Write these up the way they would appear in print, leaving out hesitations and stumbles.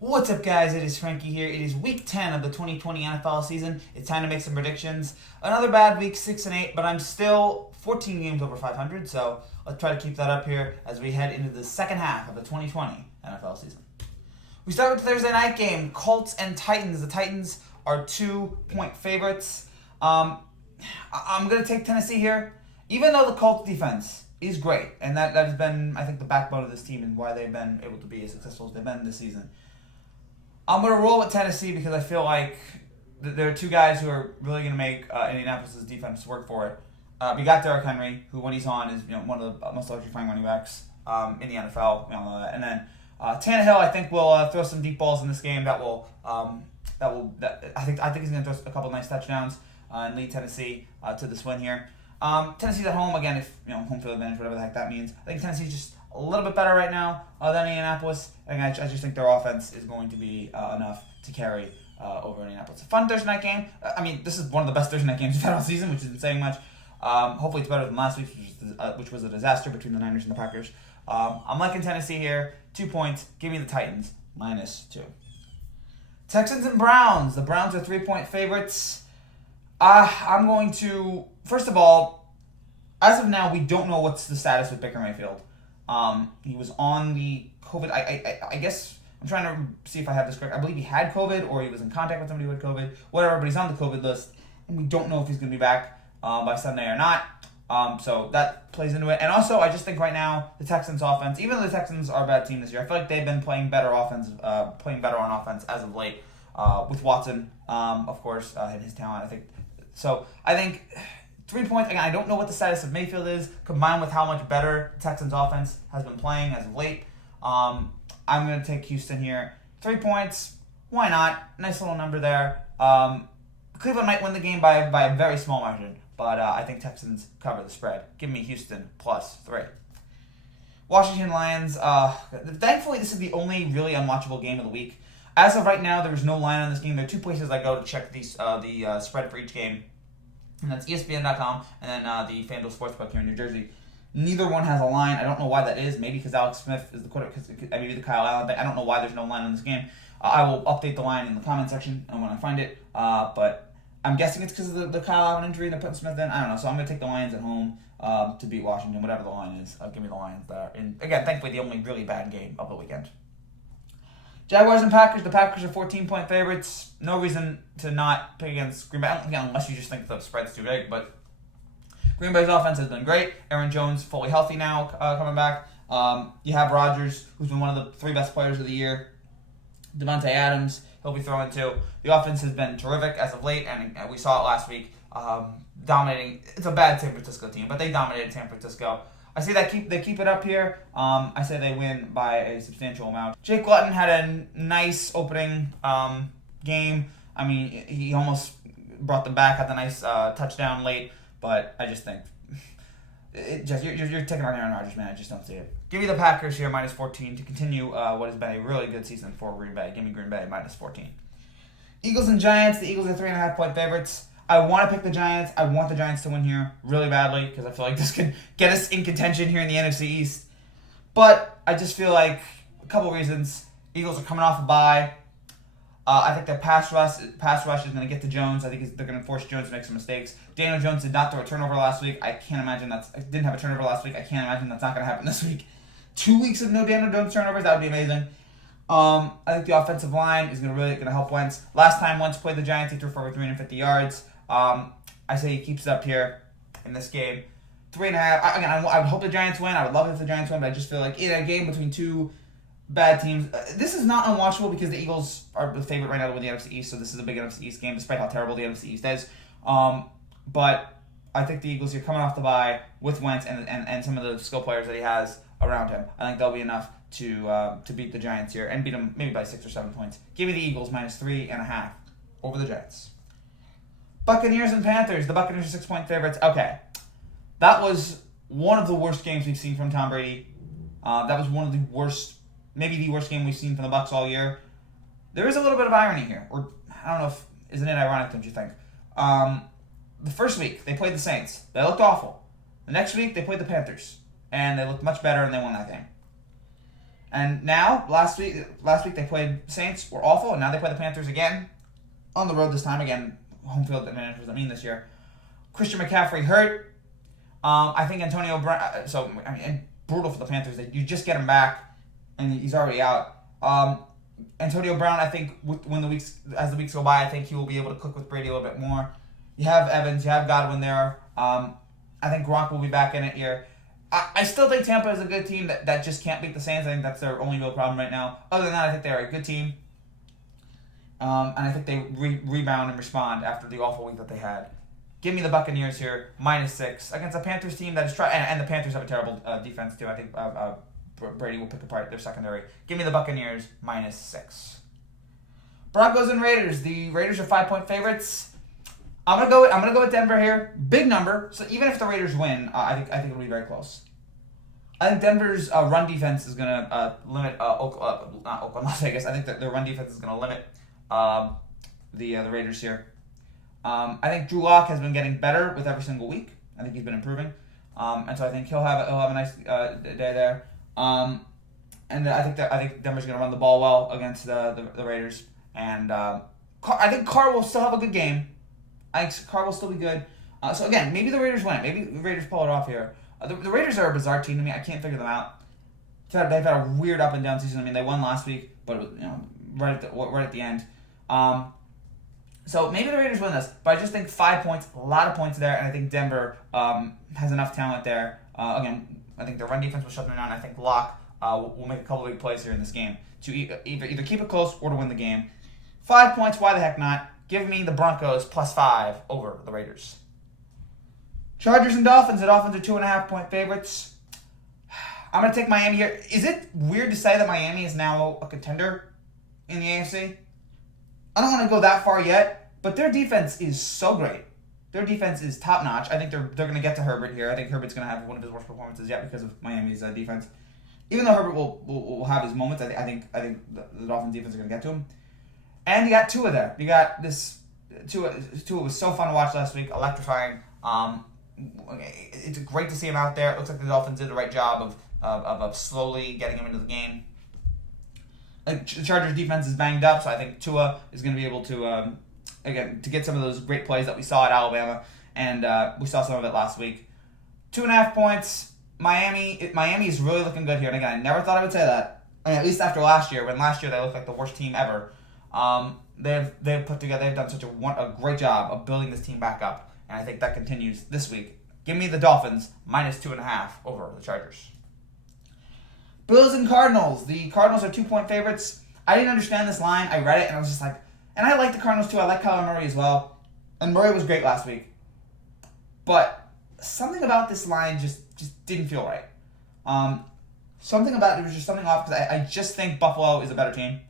What's up, guys? It is Frankie here. It is week 10 of the 2020 NFL season. It's time to make some predictions. Another bad week, 6-8, but I'm still 14 games over 500, so let's try to keep that up here as we head into the second half of the 2020 NFL season. We start with the Thursday night game, Colts and Titans. The Titans are 2-point favorites. I'm going to take Tennessee here, even though the Colts defense is great, and that has been, I think, the backbone of this team and why they've been able to be as successful as they've been this season. I'm going to roll with Tennessee because I feel like there are two guys who are really going to make Indianapolis' defense work for it. We got Derrick Henry, who when he's on is one of the most electrifying running backs in the NFL. And then Tannehill, I think, will throw some deep balls in this game I think he's going to throw a couple nice touchdowns and lead Tennessee to this win here. Tennessee's at home again, if home field advantage, whatever the heck that means. I think Tennessee's just a little bit better right now than Indianapolis. I just think their offense is going to be enough to carry over Indianapolis. A fun Thursday night game. This is one of the best Thursday night games we've had all season, which isn't saying much. Hopefully it's better than last week, which was a disaster between the Niners and the Packers. I'm liking Tennessee here. 2 points. Give me the Titans, -2. Texans and Browns. The Browns are 3-point favorites. I'm going to, first of all, as of now, we don't know what's the status with Baker Mayfield. He was on the COVID. I guess I'm trying to see if I have this correct. I believe he had COVID or he was in contact with somebody who had COVID. Whatever, but he's on the COVID list, and we don't know if he's going to be back by Sunday or not. So that plays into it. And also, I just think right now the Texans' offense, even though the Texans are a bad team this year, I feel like they've been playing better on offense as of late. With Watson, of course, and his talent, I think. So I think 3 points. Again, I don't know what the status of Mayfield is, combined with how much better the Texans' offense has been playing as of late. I'm going to take Houston here. 3 points. Why not? Nice little number there. Cleveland might win the game by a very small margin, but I think Texans cover the spread. Give me Houston +3. Washington Lions. Thankfully, this is the only really unwatchable game of the week. As of right now, there is no line on this game. There are two places I go to check the spread for each game. And that's ESPN.com and then the FanDuel Sportsbook here in New Jersey. Neither one has a line. I don't know why that is. Maybe because Alex Smith is the quarterback. Maybe the Kyle Allen thing. I don't know why there's no line on this game. I will update the line in the comment section and when I find it. But I'm guessing it's because of the Kyle Allen injury and they're putting Smith in. I don't know. So I'm going to take the Lions at home to beat Washington, whatever the line is. Give me the Lions there. And again, thankfully, the only really bad game of the weekend. Jaguars and Packers. The Packers are 14-point favorites. No reason to not pick against Green Bay. Unless you just think the spread's too big. But Green Bay's offense has been great. Aaron Jones fully healthy now, coming back. You have Rodgers, who's been one of the 3 best players of the year. Devontae Adams, he'll be throwing too. The offense has been terrific as of late, and we saw it last week. Dominating. It's a bad San Francisco team, but they dominated San Francisco. I see that they keep it up here. I say they win by a substantial amount. Jake Luton had a nice opening game. He almost brought them back at the nice touchdown late, but I just think you're taking on Aaron Rodgers, man. I just don't see it. Give me the Packers here -14 to continue what has been a really good season for Green Bay. Give me Green Bay -14. Eagles and Giants. The Eagles are 3.5-point favorites. I want to pick the Giants. I want the Giants to win here really badly because I feel like this could get us in contention here in the NFC East. But I just feel like a couple reasons. Eagles are coming off a bye. I think their pass rush is going to get to Jones. I think they're going to force Jones to make some mistakes. Daniel Jones did not throw a turnover last week. I didn't have a turnover last week. I can't imagine that's not going to happen this week. 2 weeks of no Daniel Jones turnovers, that would be amazing. I think the offensive line is going to help Wentz. Last time Wentz played the Giants, he threw for over 350 yards. I say he keeps it up here in this game. 3.5. Again, I would hope the Giants win. I would love it if the Giants win, but I just feel like in a game between two bad teams, this is not unwatchable because the Eagles are the favorite right now to win the NFC East, so this is a big NFC East game, despite how terrible the NFC East is. But I think the Eagles are coming off the bye with Wentz and some of the skill players that he has around him. I think they'll be enough to beat the Giants here and beat them maybe by 6 or 7 points. Give me the Eagles -3.5 over the Giants. Buccaneers and Panthers. The Buccaneers are 6-point favorites. Okay. That was one of the worst games we've seen from Tom Brady. That was one of the worst, maybe the worst game we've seen from the Bucs all year. There is a little bit of irony here. Or, I don't know if, isn't it ironic, don't you think? The first week, they played the Saints. They looked awful. The next week, they played the Panthers. And they looked much better and they won that game. And now, last week they played Saints, were awful, and now they play the Panthers again. On the road this time, again, home field advantage doesn't mean this year. Christian McCaffrey hurt. I think Antonio Brown, brutal for the Panthers. You just get him back, and he's already out. Antonio Brown, I think, as the weeks go by, I think he will be able to click with Brady a little bit more. You have Evans, you have Godwin there. I think Gronk will be back in it here. I still think Tampa is a good team that just can't beat the Saints. I think that's their only real problem right now. Other than that, I think they're a good team. And I think they rebound and respond after the awful week that they had. Give me the Buccaneers here, -6, against a Panthers team that is trying. And the Panthers have a terrible defense, too. I think Brady will pick apart their secondary. Give me the Buccaneers, -6. Broncos and Raiders. The Raiders are 5-point favorites. I'm gonna go with Denver here. Big number. So even if the Raiders win, I think it'll be very close. I think Denver's run defense is gonna limit not Oakland, Las Vegas. I think that their run defense is gonna limit the Raiders here. I think Drew Lock has been getting better with every single week. I think he's been improving, and so I think he'll have a nice day there. And I think Denver's gonna run the ball well against the Raiders, and I think Carr will still have a good game. I think Carr will still be good. So again, maybe the Raiders win it. Maybe the Raiders pull it off here. The Raiders are a bizarre team to me. I can't figure them out. They've had a weird up and down season. I mean, they won last week, but it was, right at the end. So maybe the Raiders win this, but I just think 5 points, a lot of points there, and I think Denver has enough talent there. Again, I think the run defense will shut them down. I think Locke will make a couple of big plays here in this game to either keep it close or to win the game. 5 points, why the heck not? Give me the Broncos +5 over the Raiders. Chargers and Dolphins. The Dolphins are 2.5-point favorites. I'm going to take Miami here. Is it weird to say that Miami is now a contender in the AFC? I don't want to go that far yet, but their defense is so great. Their defense is top-notch. I think they're going to get to Herbert here. I think Herbert's going to have one of his worst performances yet because of Miami's defense. Even though Herbert will have his moments, I think the Dolphins defense is going to get to him. And you got Tua there. You got this Tua was so fun to watch last week, electrifying. It's great to see him out there. It looks like the Dolphins did the right job of slowly getting him into the game. The Chargers defense is banged up, so I think Tua is going to be able to to get some of those great plays that we saw at Alabama, and we saw some of it last week. 2.5 points. Miami is really looking good here. And again, I never thought I would say that. I mean, at least after last year, when last year they looked like the worst team ever. They've done such a great job of building this team back up, and I think that continues this week. Give me the Dolphins -2.5 over the Chargers. Bills and Cardinals. The Cardinals are 2-point favorites. I didn't understand this line. I read it and I was just like, and I like the Cardinals too. I like Kyler Murray as well, and Murray was great last week. But something about this line just didn't feel right. Something about it was just something off because I just think Buffalo is a better team.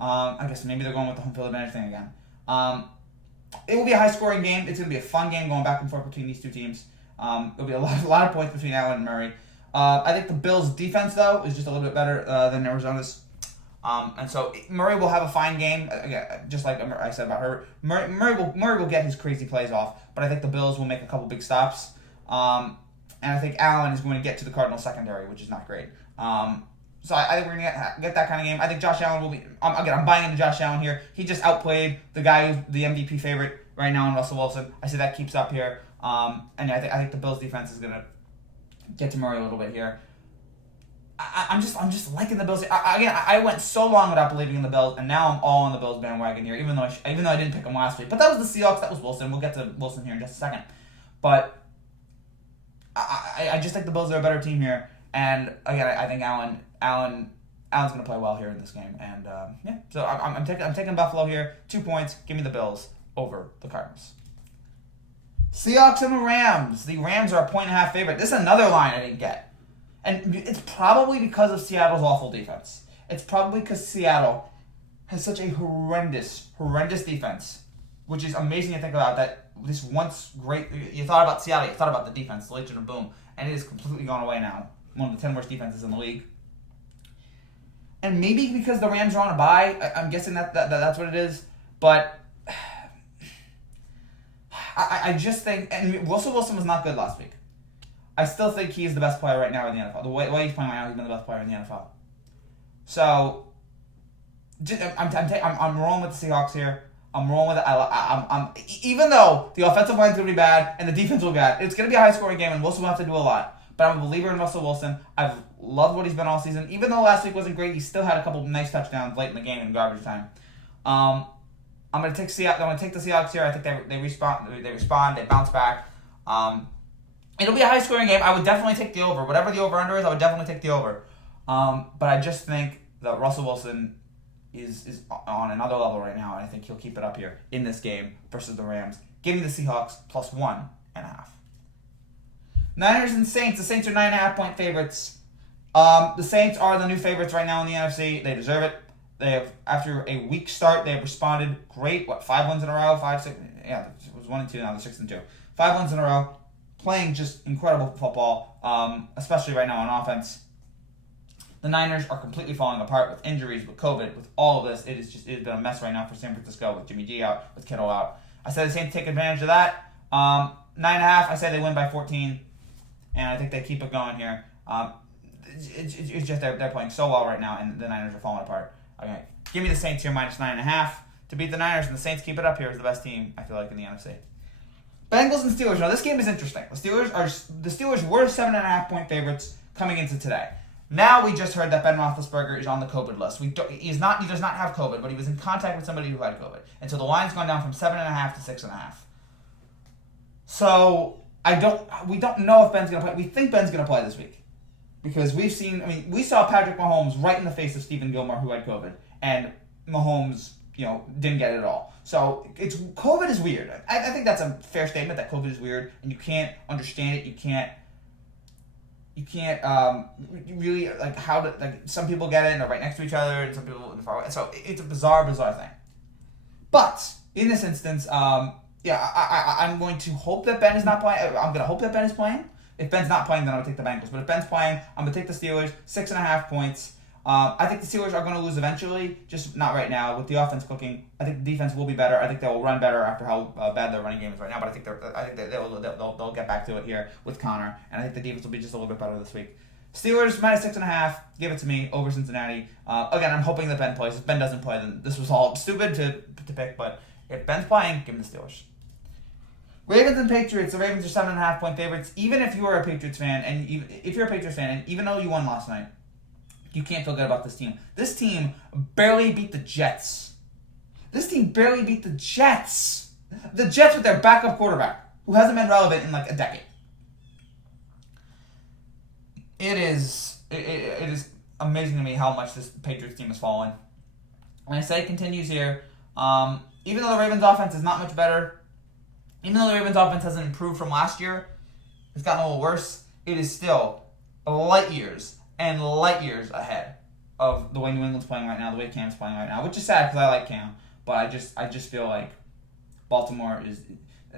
I guess maybe they're going with the home field advantage thing again. It will be a high-scoring game. It's going to be a fun game going back and forth between these two teams. It'll be a lot of points between Allen and Murray. I think the Bills' defense, though, is just a little bit better than Arizona's. And so Murray will have a fine game. Again, just like I said about Herbert. Murray will get his crazy plays off, but I think the Bills will make a couple big stops. And I think Allen is going to get to the Cardinals secondary, which is not great. So I think we're going to get that kind of game. I think Josh Allen will be... I'm buying into Josh Allen here. He just outplayed the guy who's the MVP favorite right now in Russell Wilson. I see that keeps up here. And I think the Bills' defense is going to get to Murray a little bit here. I'm just liking the Bills. I went so long without believing in the Bills, and now I'm all on the Bills bandwagon here, even though I didn't pick them last week. But that was the Seahawks. That was Wilson. We'll get to Wilson here in just a second. But I just think the Bills are a better team here. And again, I think Allen's going to play well here in this game. And so I'm taking Buffalo here. 2 points. Give me the Bills over the Cardinals. Seahawks and the Rams. The Rams are a 1.5 favorite. This is another line I didn't get. And it's probably because of Seattle's awful defense. It's probably because Seattle has such a horrendous defense, which is amazing to think about. That this once great, you thought about Seattle, you thought about the defense, the Legion of Boom, and it has completely gone away now. One of the 10 worst defenses in the league. And maybe because the Rams are on a bye, I'm guessing that's what it is. But I just think, and Russell Wilson was not good last week. I still think he is the best player right now in the NFL. The way he's playing right now, he's been the best player in the NFL. So I'm rolling with the Seahawks here. I'm rolling with it. I'm even though the offensive line's gonna be bad and the defense will be bad, it's gonna be a high scoring game and Wilson will have to do a lot. But I'm a believer in Russell Wilson. I've loved what he's been all season. Even though last week wasn't great, he still had a couple of nice touchdowns late in the game in garbage time. I'm gonna take the Seahawks here. I think they respond. They bounce back. It'll be a high scoring game. I would definitely take the over. Whatever the over under is, I would definitely take the over. But I just think that Russell Wilson is on another level right now, and I think he'll keep it up here in this game versus the Rams. Give me the Seahawks plus 1.5. Niners and Saints. The Saints are 9.5-point favorites. The Saints are the new favorites right now in the NFC. They deserve it. They have, after a weak start, they have responded great. 5 wins in a row? 5, 6? Yeah, it was 1-2, now they're 6-2. 5 wins in a row. Playing just incredible football, especially right now on offense. The Niners are completely falling apart with injuries, with COVID, with all of this. It's been a mess right now for San Francisco with Jimmy G out, with Kittle out. I said the Saints take advantage of that. 9.5, I say they win by 14, and I think they keep it going here. It's just they're playing so well right now, and the Niners are falling apart. Okay, give me the Saints here minus 9.5 to beat the Niners, and the Saints keep it up here as the best team, I feel like, in the NFC. Bengals and Steelers. Now, this game is interesting. The Steelers were 7.5-point favorites coming into today. Now we just heard that Ben Roethlisberger is on the COVID list. He does not have COVID, but he was in contact with somebody who had COVID. And so the line's gone down from 7.5 to 6.5. So we don't know if Ben's going to play. We think Ben's going to play this week. Because we saw Patrick Mahomes right in the face of Stephen Gilmore, who had COVID. And Mahomes, didn't get it at all. So COVID is weird. I think that's a fair statement that COVID is weird, and you can't understand it. You can't really some people get it and they're right next to each other, and some people far away. So it's a bizarre thing. But in this instance, I'm going to hope that Ben is not playing. I'm going to hope that Ben is playing. If Ben's not playing, then I would take the Bengals. But if Ben's playing, I'm going to take the Steelers. 6.5 points. I think the Steelers are going to lose eventually, just not right now. With the offense cooking, I think the defense will be better. I think they will run better after how bad their running game is right now. But I think they'll get back to it here with Connor, and I think the defense will be just a little bit better this week. Steelers minus 6.5. Give it to me over Cincinnati. Again, I'm hoping that Ben plays. If Ben doesn't play, then this was all stupid to pick. But if Ben's playing, give him the Steelers. Ravens and Patriots. The Ravens are 7.5-point favorites. Even if you are a Patriots fan, and even though you won last night, you can't feel good about this team. This team barely beat the Jets. The Jets with their backup quarterback, who hasn't been relevant in like a decade. It is amazing to me how much this Patriots team has fallen. And I say it continues here. Even though the Ravens offense is not much better, even though the Ravens offense hasn't improved from last year, it's gotten a little worse, it is still light years ahead of the way New England's playing right now, the way Cam's playing right now, which is sad because I like Cam, but I just feel like Baltimore and New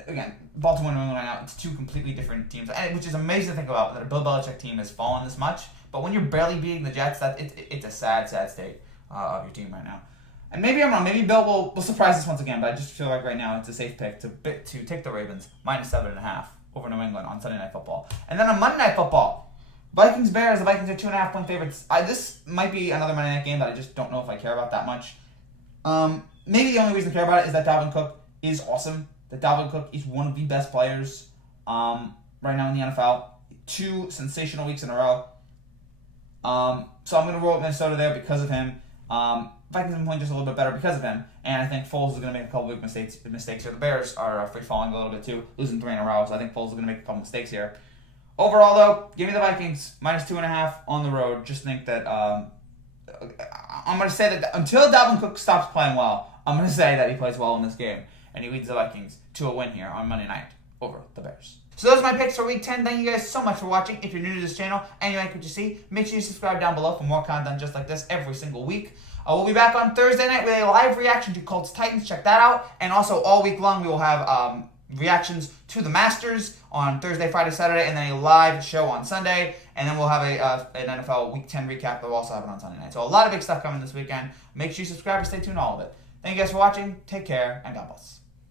England right now, it's two completely different teams, which is amazing to think about, that a Bill Belichick team has fallen this much, but when you're barely beating the Jets, it's a sad state of your team right now. And maybe I'm wrong. Maybe Bill will surprise us once again, but I just feel like right now it's a safe pick to take the Ravens minus 7.5 over New England on Sunday Night Football. And then on Monday Night Football, Vikings Bears. The Vikings are 2.5-point favorites. This might be another Monday night game that I just don't know if I care about that much. Maybe the only reason I care about it is that Dalvin Cook is awesome. That Dalvin Cook is one of the best players right now in the NFL. 2 sensational weeks in a row. So I'm going to roll with Minnesota there because of him. Vikings have been playing just a little bit better because of him, and I think Foles is going to make a couple big mistakes here. The Bears are free falling a little bit too, losing 3 in a row, so I think Foles is going to make a couple mistakes here. Overall, though, give me the Vikings minus 2.5 on the road. Just think that I'm going to say that until Dalvin Cook stops playing well, I'm going to say that he plays well in this game, and he leads the Vikings to a win here on Monday night over the Bears. So those are my picks for Week 10. Thank you guys so much for watching. If you're new to this channel and you like what you see, make sure you subscribe down below for more content just like this every single week. We'll be back on Thursday night with a live reaction to Colts Titans. Check that out. And also all week long we will have reactions to the Masters on Thursday, Friday, Saturday, and then a live show on Sunday. And then we'll have an NFL Week 10 recap that we'll also have it on Sunday night. So a lot of big stuff coming this weekend. Make sure you subscribe and stay tuned to all of it. Thank you guys for watching. Take care, and God bless.